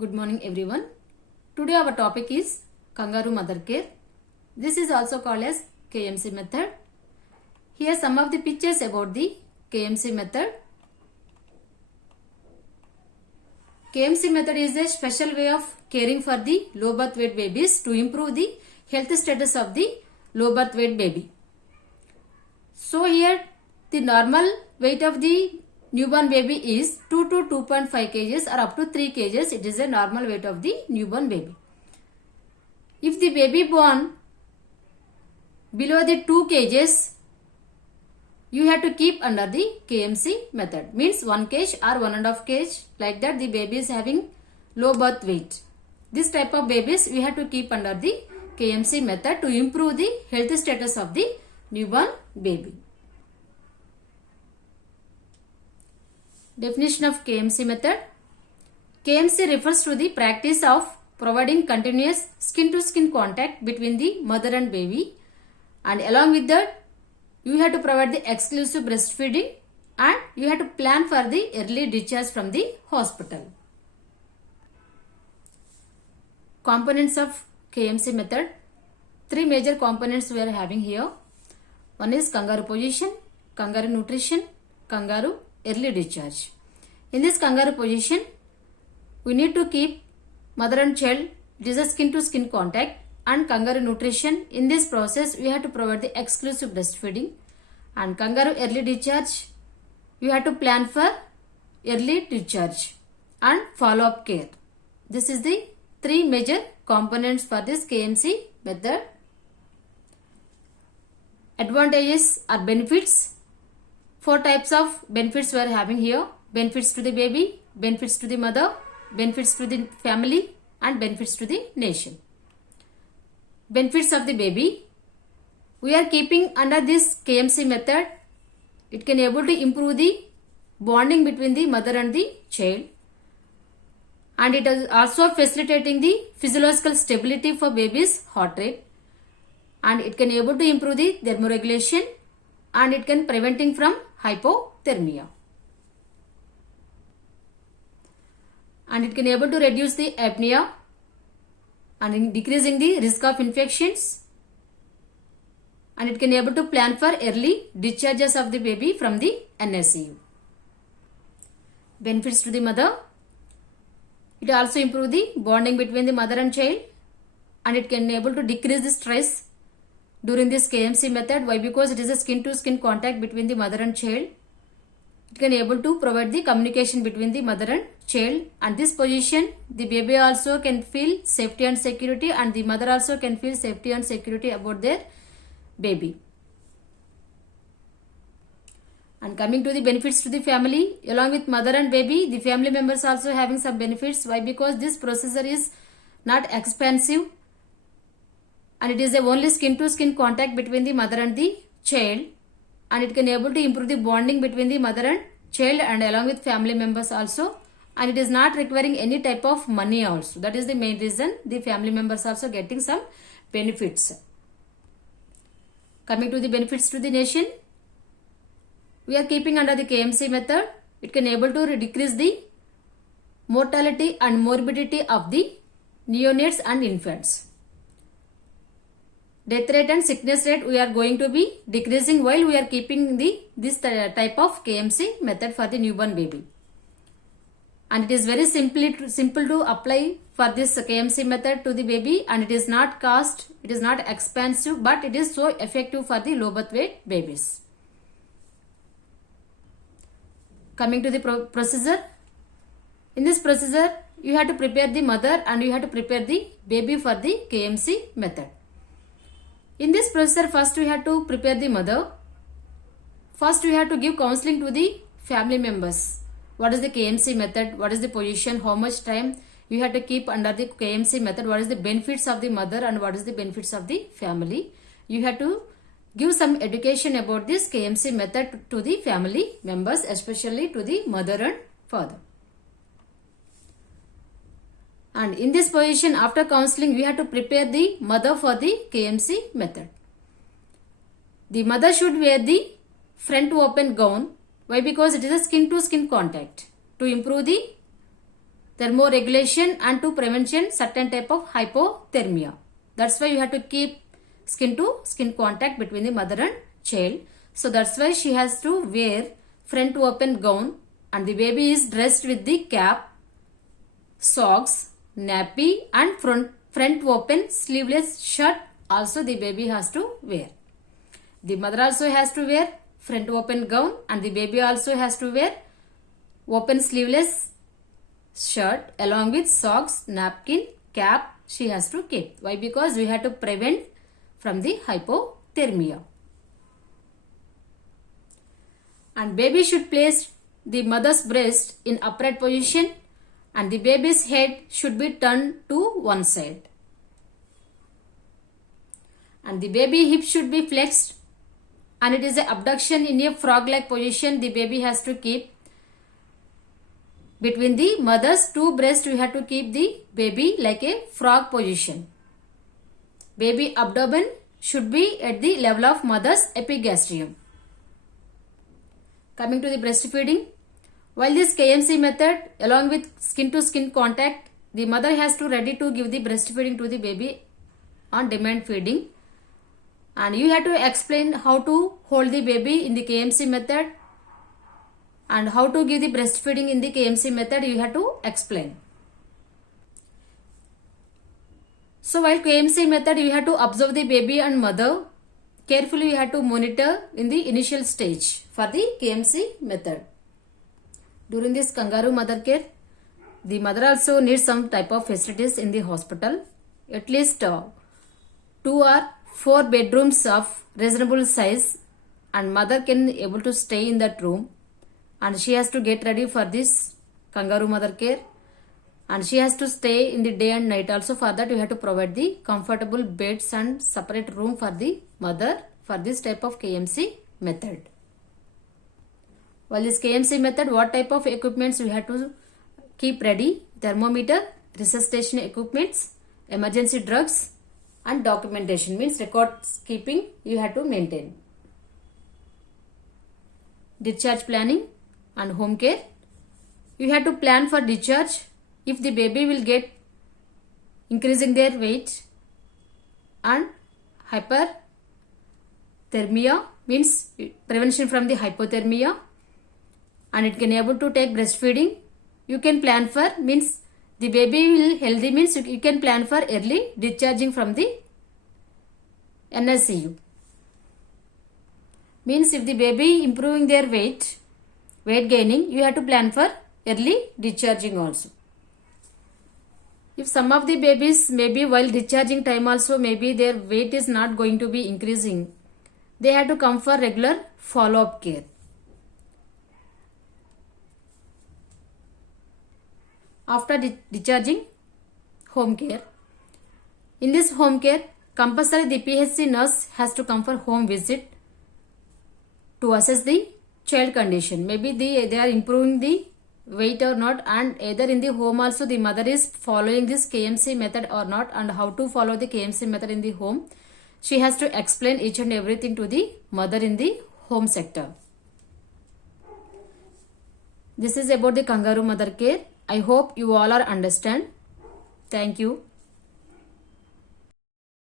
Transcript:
Good morning everyone. Today our topic is kangaroo mother care. This is also called as KMC method. Here some of the pictures about the KMC method. KMC method is a special way of caring for the low birth weight babies to improve the health status of the low birth weight baby. So here the normal weight of the newborn baby is 2 to 2.5 kgs or up to 3 kgs. It is a normal weight of the newborn baby. If the baby born below the 2 kgs, you have to keep under the KMC method. Means 1 kg or 1.5 kg. Like that the baby is having low birth weight. This type of babies we have to keep under the KMC method to improve the health status of the newborn baby. Definition of KMC method. KMC refers to the practice of providing continuous skin-to-skin contact between the mother and baby, and along with that you have to provide the exclusive breastfeeding and you have to plan for the early discharge from the hospital. Components of KMC method. 3 major components we are having here. One is kangaroo position, kangaroo nutrition, kangaroo early discharge. In this kangaroo position, we need to keep mother and child. It is a skin to skin contact. And kangaroo nutrition. In this process, we have to provide the exclusive breastfeeding. And kangaroo early discharge, you have to plan for early discharge and follow-up care. This is the 3 major components for this KMC method. Advantages or benefits. 4 types of benefits we are having here. Benefits to the baby, benefits to the mother, benefits to the family and benefits to the nation. Benefits of the baby. We are keeping under this KMC method. It can able to improve the bonding between the mother and the child. And it is also facilitating the physiological stability for baby's heart rate. And it can able to improve the thermoregulation and it can preventing from hypothermia. And it can able to reduce the apnea and in decreasing the risk of infections. And it can able to plan for early discharges of the baby from the NICU. Benefits to the mother. It also improve the bonding between the mother and child. And it can able to decrease the stress during this KMC method. Why? Because it is a skin to skin contact between the mother and child. It can able to provide the communication between the mother and child. And this position, the baby also can feel safety and security and the mother also can feel safety and security about their baby. And coming to the benefits to the family, along with mother and baby, the family members also having some benefits. Why? Because this procedure is not expensive and it is a only skin to skin contact between the mother and the child, and it can able to improve the bonding between the mother and child and along with family members also, and it is not requiring any type of money also. That is the main reason the family members also getting some benefits. Coming to the benefits to the nation, we are keeping under the KMC method. It can able to decrease the mortality and morbidity of the neonates and infants. Death rate and sickness rate we are going to be decreasing while we are keeping this type of KMC method for the newborn baby. And it is very simple to apply for this KMC method to the baby, and it is not cost, it is not expensive, but it is so effective for the low birth weight babies. Coming to the procedure. In this procedure, you have to prepare the mother and you have to prepare the baby for the KMC method. In this procedure, first we have to prepare the mother. First we have to give counseling to the family members. What is the KMC method? What is the position? How much time you have to keep under the KMC method? What is the benefits of the mother and what is the benefits of the family? You have to give some education about this KMC method to the family members, especially to the mother and father. And in this position, after counseling, we have to prepare the mother for the KMC method. The mother should wear the front open gown. Why? Because it is a skin to skin contact. To improve the thermoregulation and to prevention certain type of hypothermia. That's why you have to keep skin to skin contact between the mother and child. So that's why she has to wear front open gown, and the baby is dressed with the cap, socks, nappy and front open sleeveless shirt also the baby has to wear. The mother also has to wear front open gown, and the baby also has to wear open sleeveless shirt along with socks, napkin, cap she has to keep. Why? Because we have to prevent from the hypothermia. And baby should place the mother's breast in upright position, and the baby's head should be turned to one side. And the baby hip should be flexed, and it is a abduction in a frog-like position the baby has to keep. Between the mother's two breasts, we have to keep the baby like a frog position. Baby abdomen should be at the level of mother's epigastrium. Coming to the breastfeeding, while this KMC method along with skin to skin contact, the mother has to ready to give the breastfeeding to the baby on demand feeding, and you have to explain how to hold the baby in the KMC method and how to give the breastfeeding in the KMC method. You have to explain. So while KMC method, you have to observe the baby and mother. Carefully you have to monitor in the initial stage for the KMC method. During this kangaroo mother care, the mother also needs some type of facilities in the hospital. At least 2 or 4 bedrooms of reasonable size, and mother can able to stay in that room, and she has to get ready for this kangaroo mother care, and she has to stay in the day and night also. For that you have to provide the comfortable beds and separate room for the mother for this type of KMC method. While this KMC method, what type of equipments we have to keep ready? Thermometer, resuscitation equipments, emergency drugs, and documentation means records keeping you have to maintain. Discharge planning and home care. You have to plan for discharge if the baby will get increasing their weight, and hyperthermia means prevention from the hypothermia, and it can able to take breastfeeding. You can plan for means the baby will healthy means you can plan for early discharging from the NICU. Means if the baby improving their weight gaining, you have to plan for early discharging also. If some of the babies maybe while discharging time also maybe their weight is not going to be increasing, they have to come for regular follow-up care. After discharging, home care. In this home care, compulsory the PHC nurse has to come for home visit to assess the child condition. Maybe they are improving the weight or not, and either in the home also the mother is following this KMC method or not, and how to follow the KMC method in the home. She has to explain each and everything to the mother in the home sector. This is about the kangaroo mother care. I hope you all are understand. Thank you.